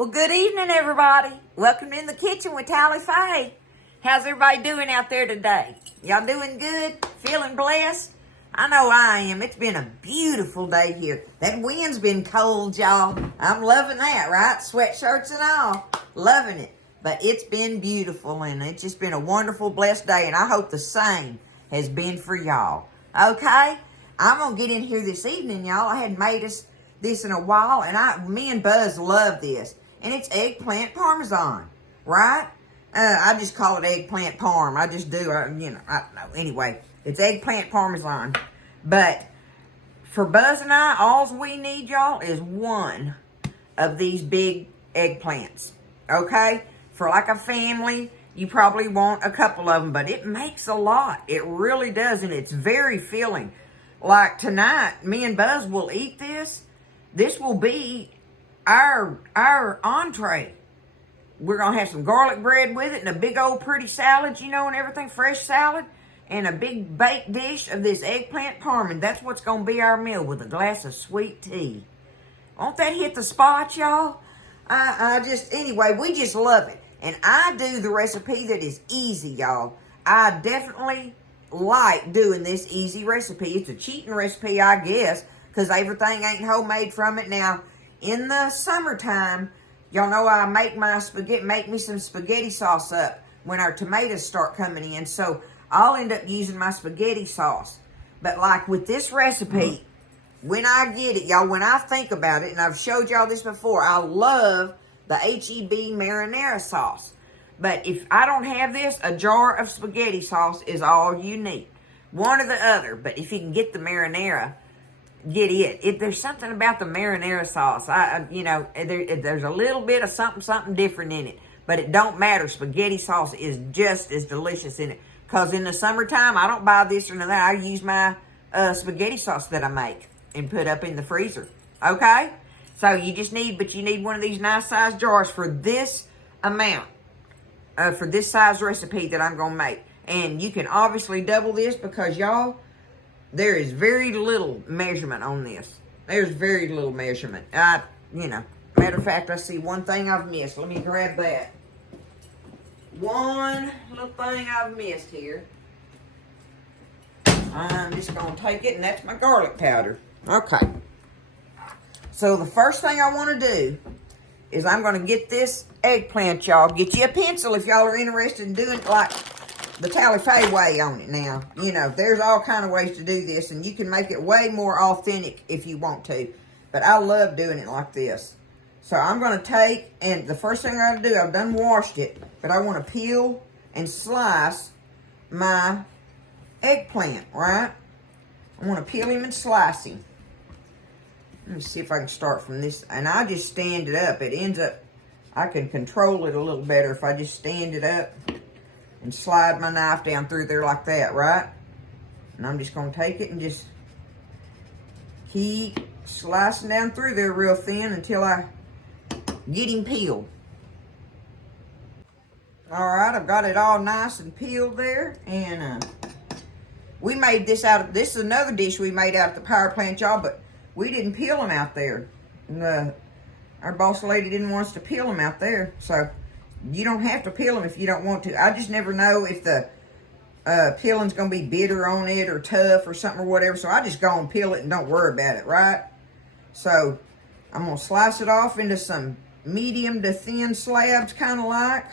Well, good evening, everybody. Welcome in the kitchen with Tally Faye. How's everybody doing out there today? Y'all doing good? Feeling blessed? I know I am. It's been a beautiful day here. That wind's been cold, y'all. I'm loving that, right? Sweatshirts and all. Loving it. But it's been beautiful, and it's just been a wonderful, blessed day, and I hope the same has been for y'all. Okay? I'm going to get in here this evening, y'all. I hadn't made this in a while, and me and Buzz love this. And it's eggplant Parmesan, right? I just call it eggplant Parm. I just do, I don't know. Anyway, it's eggplant Parmesan. But for Buzz and I, all we need, y'all, is one of these big eggplants, okay? For like a family, you probably want a couple of them, but it makes a lot. It really does, and it's very filling. Like tonight, me and Buzz will eat this. This will be our entree. We're going to have some garlic bread with it and a big old pretty salad, and everything, fresh salad, and a big baked dish of this eggplant parm. And that's what's going to be our meal with a glass of sweet tea. Won't that hit the spot, y'all? Anyway, we just love it. And I do the recipe that is easy, y'all. I definitely like doing this easy recipe. It's a cheating recipe, I guess, because everything ain't homemade from it. Now, in the summertime, y'all know I make me some spaghetti sauce up when our tomatoes start coming in. So I'll end up using my spaghetti sauce. But like with this recipe, when I get it, y'all, when I think about it, and I've showed y'all this before, I love the H-E-B marinara sauce. But if I don't have this, a jar of spaghetti sauce is all you need. One or the other. But if you can get the marinara, get it. There's something about the marinara sauce. There's a little bit of something different in it. But it don't matter. Spaghetti sauce is just as delicious in it. Because in the summertime, I don't buy this or that. I use my spaghetti sauce that I make and put up in the freezer. Okay? So you need one of these nice size jars for this amount. For this size recipe that I'm going to make. And you can obviously double this because, y'all, there is very little measurement on this. There's very little measurement. Matter of fact, I see one thing I've missed. Let me grab that. One little thing I've missed here. I'm just going to take it, and that's my garlic powder. Okay. So the first thing I want to do is I'm going to get this eggplant, y'all. Get you a pencil if y'all are interested in doing it like the Tally Faye way on it now. There's all kind of ways to do this, and you can make it way more authentic if you want to. But I love doing it like this. So I'm going to take, and the first thing I got to do, I've done washed it, but I want to peel and slice my eggplant, right? I want to peel him and slice him. Let me see if I can start from this. And I just stand it up. It ends up, I can control it a little better if I just stand it up and slide my knife down through there like that, right? And I'm just going to take it and just keep slicing down through there real thin until I get him peeled. All right, I've got it all nice and peeled there. And we made this this is another dish we made out at the power plant, y'all, but we didn't peel them out there. Our boss lady didn't want us to peel them out there. So you don't have to peel them if you don't want to. I just never know if the peeling's going to be bitter on it or tough or something or whatever. So I just go and peel it and don't worry about it, right? So I'm going to slice it off into some medium to thin slabs, kind of like.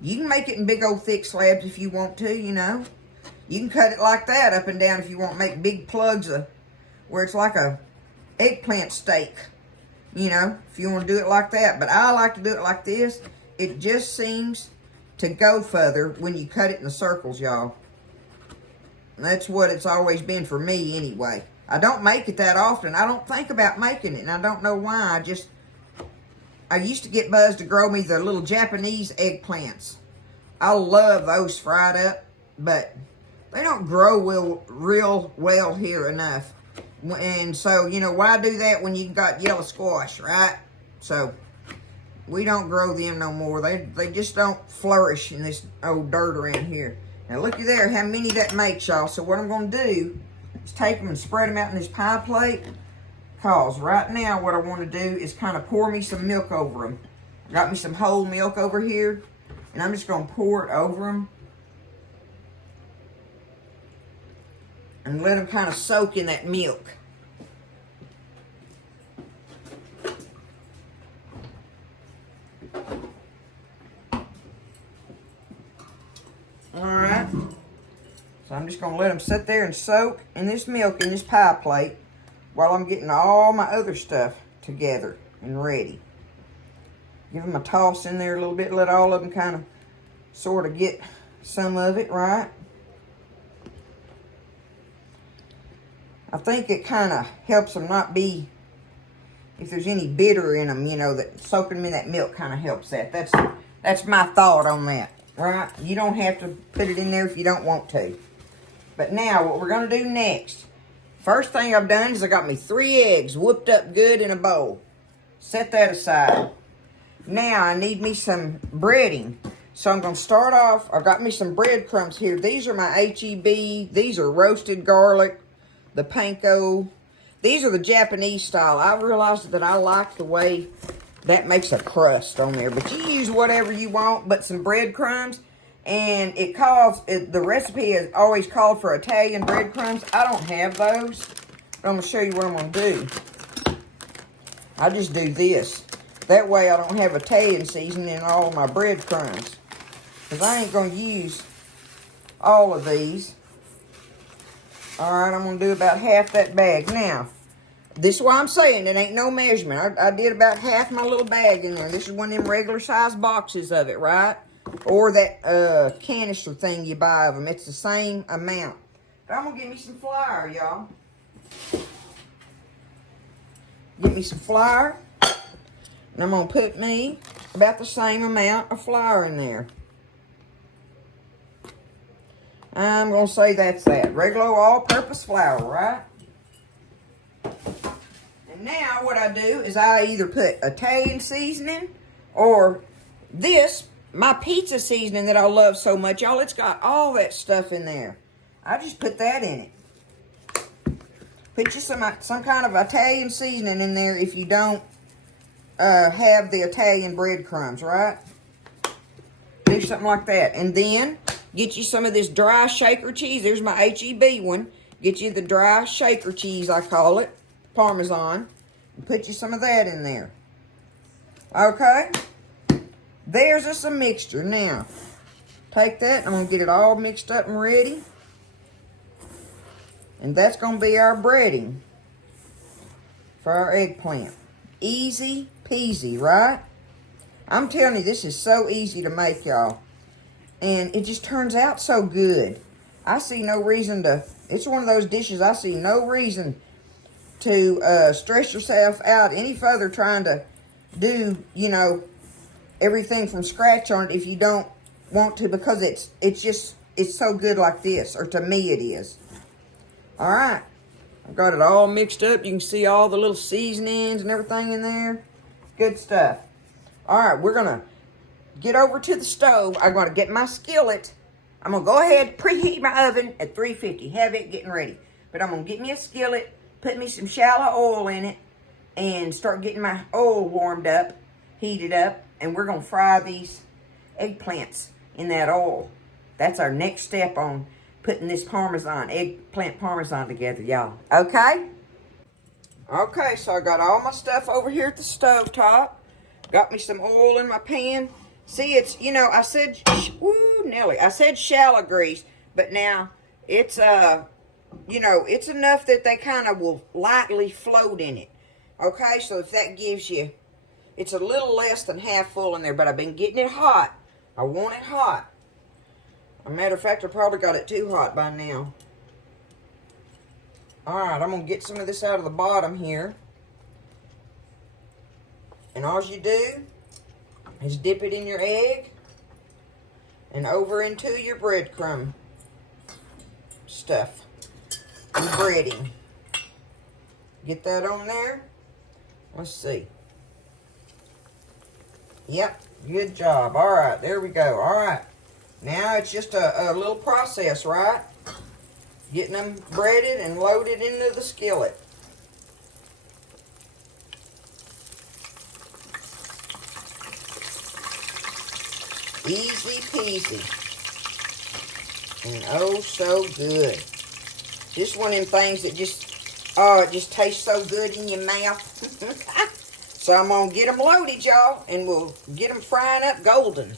You can make it in big old thick slabs if you want to, You can cut it like that up and down if you want to make big plugs where it's like a eggplant steak. If you want to do it like that. But I like to do it like this. It just seems to go further when you cut it in the circles, y'all. That's what it's always been for me anyway. I don't make it that often. I don't think about making it, and I don't know why. I used to get Buzz to grow me the little Japanese eggplants. I love those fried up, but they don't grow real well here enough. And so, why do that when you got yellow squash, right? So, we don't grow them no more. They just don't flourish in this old dirt around here. Now, looky there how many that makes, y'all. So, what I'm going to do is take them and spread them out in this pie plate. Because right now what I want to do is kind of pour me some milk over them. I got me some whole milk over here. And I'm just going to pour it over them. And let them kind of soak in that milk. Alright. So I'm just going to let them sit there and soak in this milk in this pie plate while I'm getting all my other stuff together and ready. Give them a toss in there a little bit. Let all of them kind of sort of get some of it, right? I think it kind of helps them not be, if there's any bitter in them, you know, that soaking them in that milk kind of helps that. That's my thought on that, right? You don't have to put it in there if you don't want to. But now, what we're going to do next, first thing I've done is I got me 3 eggs whooped up good in a bowl. Set that aside. Now, I need me some breading. So I'm going to start off, I've got me some breadcrumbs here. These are my H-E-B. These are roasted garlic. The panko. These are the Japanese style. I realized that I like the way that makes a crust on there. But you use whatever you want, but some breadcrumbs. And it calls, the recipe has always called for Italian breadcrumbs. I don't have those. But I'm going to show you what I'm going to do. I just do this. That way I don't have Italian seasoning in all of my breadcrumbs. Because I ain't going to use all of these. Alright, I'm going to do about half that bag. Now, this is why I'm saying it ain't no measurement. I did about half my little bag in there. This is one of them regular size boxes of it, right? Or that canister thing you buy of them. It's the same amount. But I'm going to get me some flour, y'all. Get me some flour. And I'm going to put me about the same amount of flour in there. I'm going to say that's that. Regular all-purpose flour, right? And now what I do is I either put Italian seasoning or this, my pizza seasoning that I love so much. Y'all, it's got all that stuff in there. I just put that in it. Put you some kind of Italian seasoning in there if you don't have the Italian breadcrumbs, right? Do something like that. And then get you some of this dry shaker cheese. There's my H-E-B one. Get you the dry shaker cheese, I call it. Parmesan. And put you some of that in there. Okay? There's just a mixture. Now, take that. I'm going to get it all mixed up and ready. And that's going to be our breading for our eggplant. Easy peasy, right? I'm telling you, this is so easy to make, y'all. And it just turns out so good. I see no reason to, it's one of those dishes I see no reason to stress yourself out any further trying to do, you know, everything from scratch on it if you don't want to, because it's so good like this, or to me it is. All right. I've got it all mixed up. You can see all the little seasonings and everything in there. Good stuff. All right, we're going to get over to the stove. I'm going to get my skillet. I'm going to go ahead and preheat my oven at 350. Have it getting ready. But I'm going to get me a skillet, put me some shallow oil in it, and start getting my oil warmed up, heated up, and we're going to fry these eggplants in that oil. That's our next step on putting this Parmesan, eggplant Parmesan together, y'all. Okay? Okay, so I got all my stuff over here at the stove top. Got me some oil in my pan. See, it's, you know, I said, woo, Nelly, I said shallow grease, but now it's, you know, it's enough that they kind of will lightly float in it. Okay, so if that gives you, it's a little less than half full in there, but I've been getting it hot. I want it hot. As a matter of fact, I probably got it too hot by now. Alright, I'm going to get some of this out of the bottom here. And all you do is dip it in your egg and over into your breadcrumb stuff and breading. Get that on there. Let's see. Yep, good job. Alright, there we go. Alright. Now it's just a little process, right? Getting them breaded and loaded into the skillet. Easy peasy. And oh, so good. Just one of them things that just, oh, it just tastes so good in your mouth. So I'm going to get them loaded, y'all, and we'll get them frying up golden.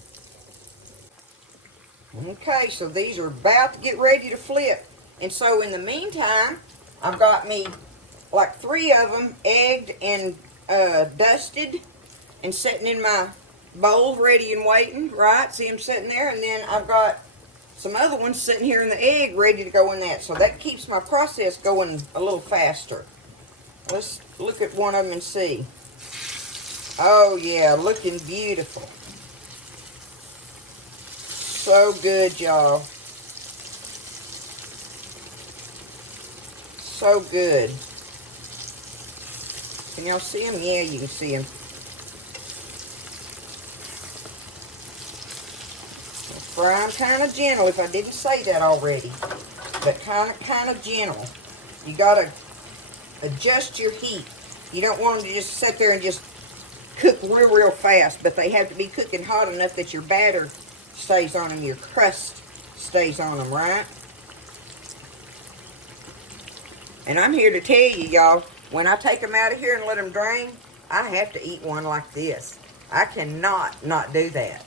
Okay, so these are about to get ready to flip. And so in the meantime, I've got me like 3 of them egged and dusted and sitting in my bowl ready and waiting, right? See them sitting there. And then I've got some other ones sitting here in the egg ready to go in that. So that keeps my process going a little faster. Let's look at one of them and see. Oh yeah, looking beautiful. So good, y'all. So good. Can y'all see them? Yeah, you can see them. Fry them kind of gentle, if I didn't say that already. But kind of gentle. You gotta adjust your heat. You don't want them to just sit there and just cook real fast, but they have to be cooking hot enough that your batter stays on them, your crust stays on them, right? And I'm here to tell you, y'all, when I take them out of here and let them drain, I have to eat one like this. I cannot not do that.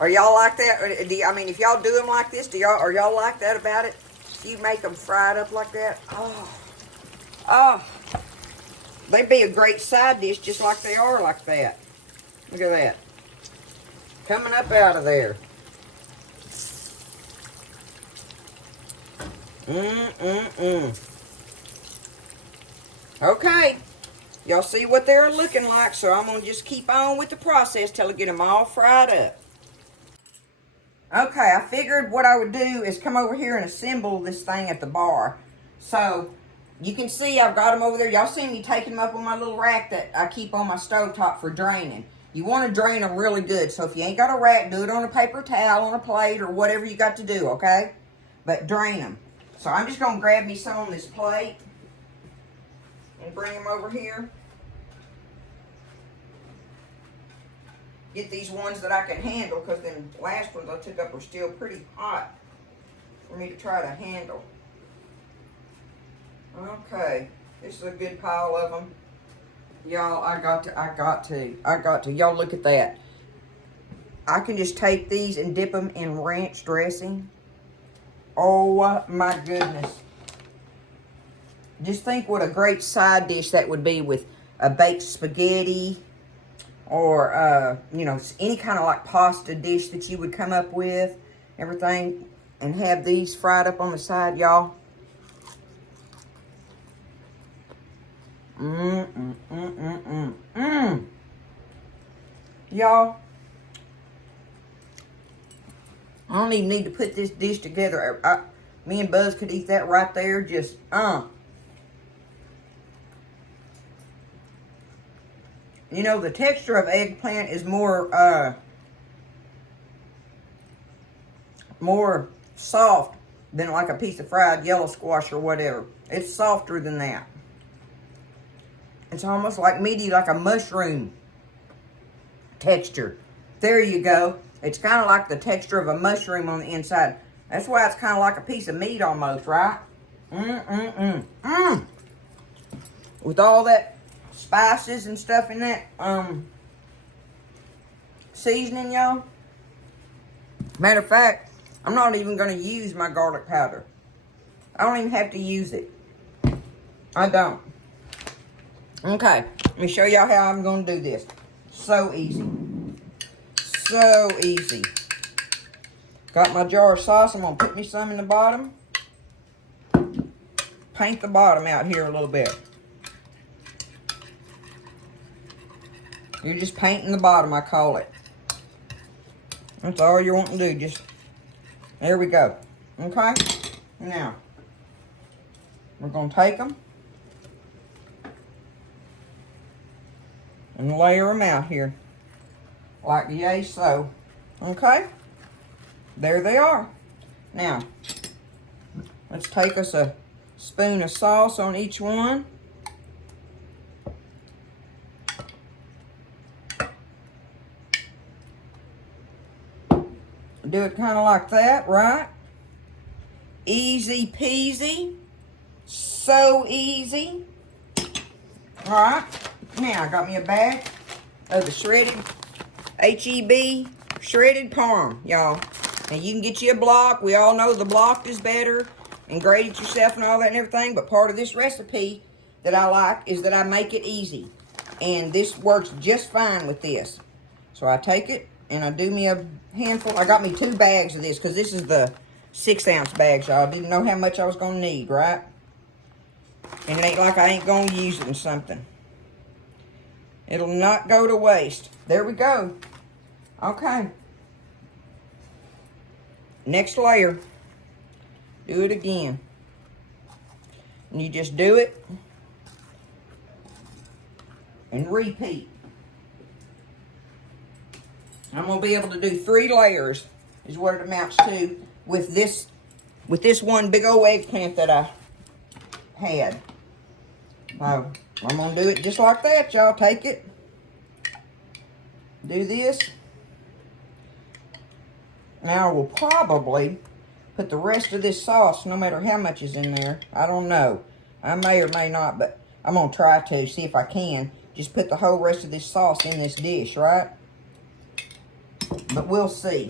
Are y'all like that? I mean, if y'all do them like this, are y'all like that about it? Do you make them fried up like that? Oh. They'd be a great side dish just like they are like that. Look at that. Coming up out of there. Okay. Y'all see what they're looking like, so I'm going to just keep on with the process till I get them all fried up. Okay, I figured what I would do is come over here and assemble this thing at the bar. So, you can see I've got them over there. Y'all see me taking them up on my little rack that I keep on my stovetop for draining. You want to drain them really good. So, if you ain't got a rack, do it on a paper towel, on a plate, or whatever you got to do, okay? But drain them. So, I'm just going to grab me some on this plate and bring them over here. Get these ones that I can handle, because them last ones I took up were still pretty hot for me to try to handle. Okay, this is a good pile of them. Y'all, I got to. Y'all look at that. I can just take these and dip them in ranch dressing. Oh my goodness. Just think what a great side dish that would be with a baked spaghetti, or, you know, any kind of like pasta dish that you would come up with, everything, and have these fried up on the side, y'all. Y'all, I don't even need to put this dish together. Me and Buzz could eat that right there, just, You know, the texture of eggplant is more soft than like a piece of fried yellow squash or whatever. It's softer than that. It's almost like meaty, like a mushroom texture. There you go. It's kind of like the texture of a mushroom on the inside. That's why it's kind of like a piece of meat almost, right? With all that spices and stuff in that seasoning, y'all. Matter of fact, I'm not even going to use my garlic powder. I don't even have to use it. I don't. Okay, let me show y'all how I'm going to do this. So easy. So easy. Got my jar of sauce. I'm going to put me some in the bottom. Paint the bottom out here a little bit. You're just painting the bottom, I call it. That's all you're wanting to do. Just, there we go. Okay? Now, we're going to take them and layer them out here. Like yay so. Okay? There they are. Now, let's take us a spoon of sauce on each one. Do it kind of like that, right? Easy peasy. So easy. All right. Now, I got me a bag of the shredded H-E-B shredded Parm, y'all. And you can get you a block. We all know the block is better. And grate it yourself and all that and everything. But part of this recipe that I like is that I make it easy. And this works just fine with this. So I take it and I do me a handful. I got me 2 bags of this because this is the 6-ounce bags, y'all. I didn't know how much I was going to need, right? And it ain't like I ain't going to use it in something. It'll not go to waste. There we go. Okay. Next layer. Do it again. And you just do it. And repeat. I'm going to be able to do 3 layers is what it amounts to with this one big old eggplant that I had. So I'm going to do it just like that, y'all. Take it. Do this. Now I will probably put the rest of this sauce, no matter how much is in there. I don't know. I may or may not, but I'm going to try to see if I can. Just put the whole rest of this sauce in this dish, right? But we'll see.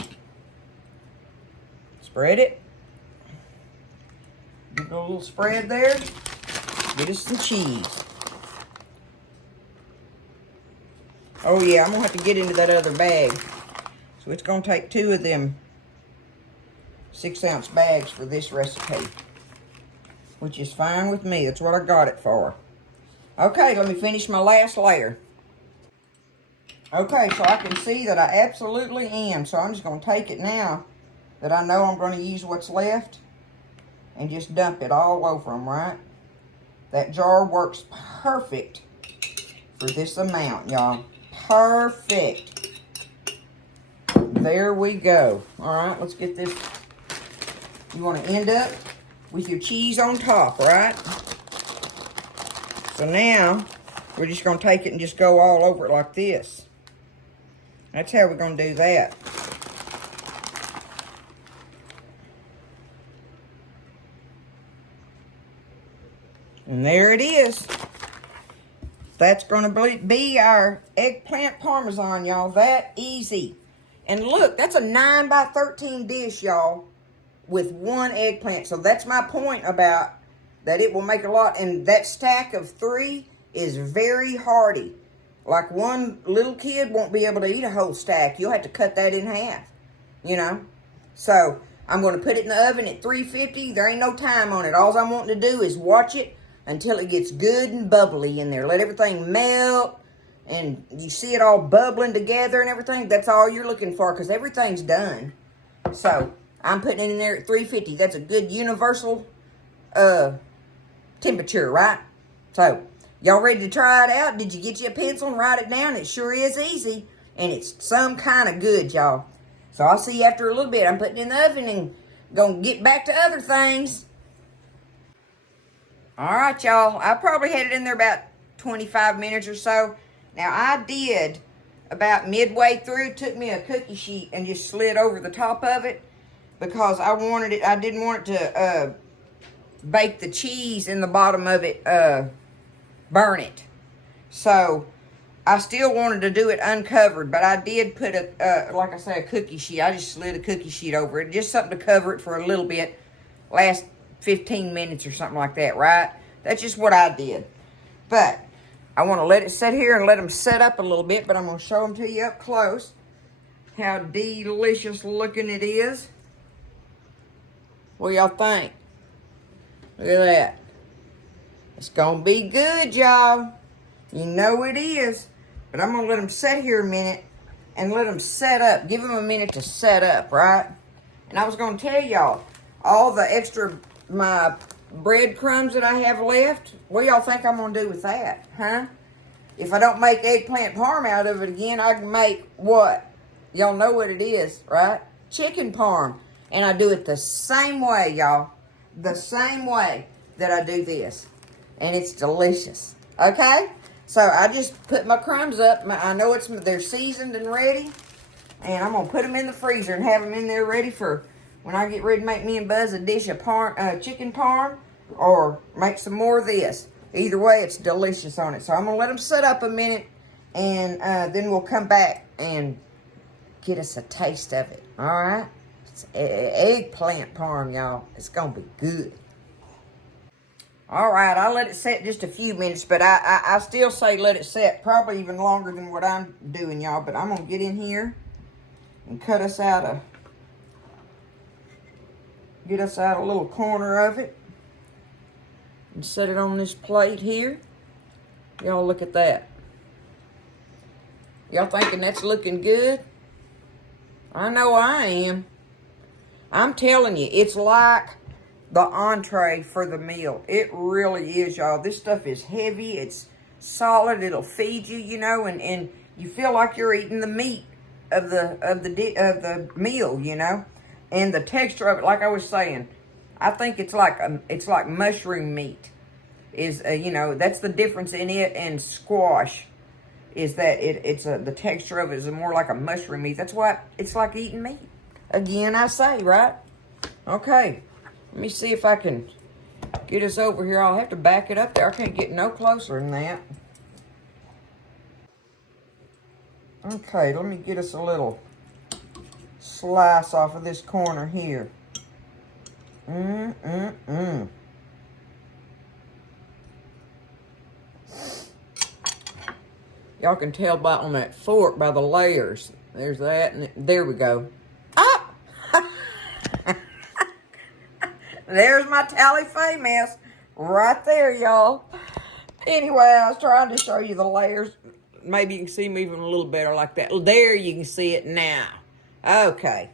Spread it. Give it a little spread there. Get us some cheese. Oh yeah, I'm going to have to get into that other bag. So it's going to take 2 of them 6-ounce bags for this recipe. Which is fine with me. That's what I got it for. Okay, let me finish my last layer. Okay, so I can see that I absolutely am. So I'm just going to take it now that I know I'm going to use what's left and just dump it all over them, right? That jar works perfect for this amount, y'all. Perfect. There we go. All right, let's get this. You want to end up with your cheese on top, right? So now, we're just going to take it and just go all over it like this. That's how we're going to do that. And there it is. That's going to be our eggplant Parmesan, y'all. That easy. And look, that's a 9 by 13 dish, y'all, with 1 eggplant. So that's my point about that it will make a lot. And that stack of 3 is very hearty. Like one little kid won't be able to eat a whole stack. You'll have to cut that in half, you know. So I'm going to put it in the oven at 350. There ain't no time on it. All I'm wanting to do is watch it until it gets good and bubbly in there. Let everything melt and you see it all bubbling together and everything. That's all you're looking for because everything's done. So I'm putting it in there at 350. That's a good universal temperature, right? So y'all ready to try it out? Did you get you a pencil and write it down? It sure is easy. And it's some kind of good, y'all. So I'll see you after a little bit. I'm putting it in the oven and going to get back to other things. All right, y'all. I probably had it in there about 25 minutes or so. Now, I did about midway through, took me a cookie sheet and just slid over the top of it because I didn't want it to bake the cheese in the bottom of it, burn it. So I still wanted to do it uncovered, but I did put like I say, a cookie sheet. I just slid a cookie sheet over it, just something to cover it for a little bit, last 15 minutes or something like that, right? That's just what I did. But I want to let it sit here and let them set up a little bit, but I'm going to show them to you up close how delicious looking it is. What y'all think? Look at that. It's going to be good, y'all. You know it is. But I'm going to let them sit here a minute and let them set up. Give them a minute to set up, right? And I was going to tell y'all, all the extra, my breadcrumbs that I have left, what y'all think I'm going to do with that, huh? If I don't make eggplant parm out of it again, I can make what? Y'all know what it is, right? Chicken parm. And I do it the same way, y'all. The same way that I do this. And it's delicious. Okay? So I just put my crumbs up. I know they're seasoned and ready. And I'm going to put them in the freezer and have them in there ready for when I get ready to make me and Buzz a dish of chicken parm or make some more of this. Either way, it's delicious on it. So I'm going to let them sit up a minute and then we'll come back and get us a taste of it. All right? It's eggplant parm, y'all. It's going to be good. All right, I'll let it set just a few minutes, but I still say let it set probably even longer than what I'm doing, y'all. But I'm going to get in here and get us out a little corner of it and set it on this plate here. Y'all look at that. Y'all thinking that's looking good? I know I am. I'm telling you, it's like the entree for the meal. It really is, y'all. This stuff is heavy. It's solid. It'll feed you, you know, and you feel like you're eating the meat of the meal, you know. And the texture of it, like I was saying, I think it's like mushroom meat. Is you know, that's the difference in it and squash. Is that the texture of it is more like a mushroom meat. That's why it's like eating meat. Again, I say, right? Okay. Let me see if I can get us over here. I'll have to back it up there. I can't get no closer than that. Okay, let me get us a little slice off of this corner here. Y'all can tell on that fork by the layers. There's that, and there we go. Ah! There's my tally-fay mess right there, y'all. Anyway, I was trying to show you the layers. Maybe you can see them even a little better like that. There, you can see it now. Okay.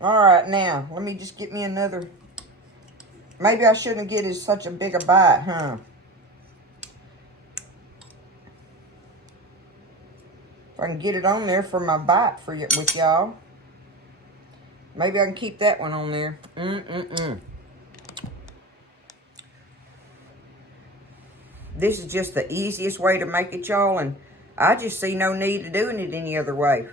All right, now, let me just get me another. Maybe I shouldn't get it such a big a bite, huh? If I can get it on there for my bite with y'all. Maybe I can keep that one on there. This is just the easiest way to make it, y'all, and I just see no need of doing it any other way.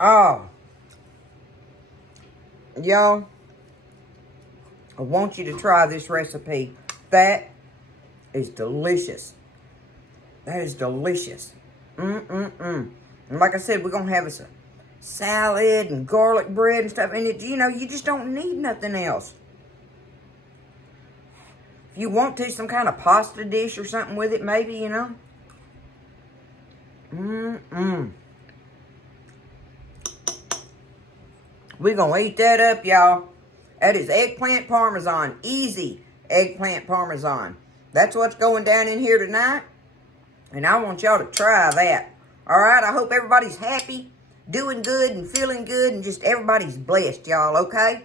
Oh. Y'all, I want you to try this recipe. That is delicious. That is delicious. And like I said, we're going to have us a salad and garlic bread and stuff. And, you know, you just don't need nothing else. If you want to, some kind of pasta dish or something with it, maybe, you know. We're going to eat that up, y'all. That is eggplant parmesan. Easy eggplant parmesan. That's what's going down in here tonight. And I want y'all to try that. All right, I hope everybody's happy, doing good, and feeling good, and just everybody's blessed, y'all, okay?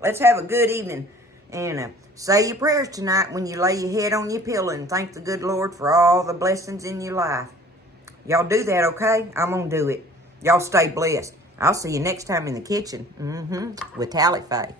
Let's have a good evening. And say your prayers tonight when you lay your head on your pillow and thank the good Lord for all the blessings in your life. Y'all do that, okay? I'm going to do it. Y'all stay blessed. I'll see you next time in the kitchen with Tally-Fay.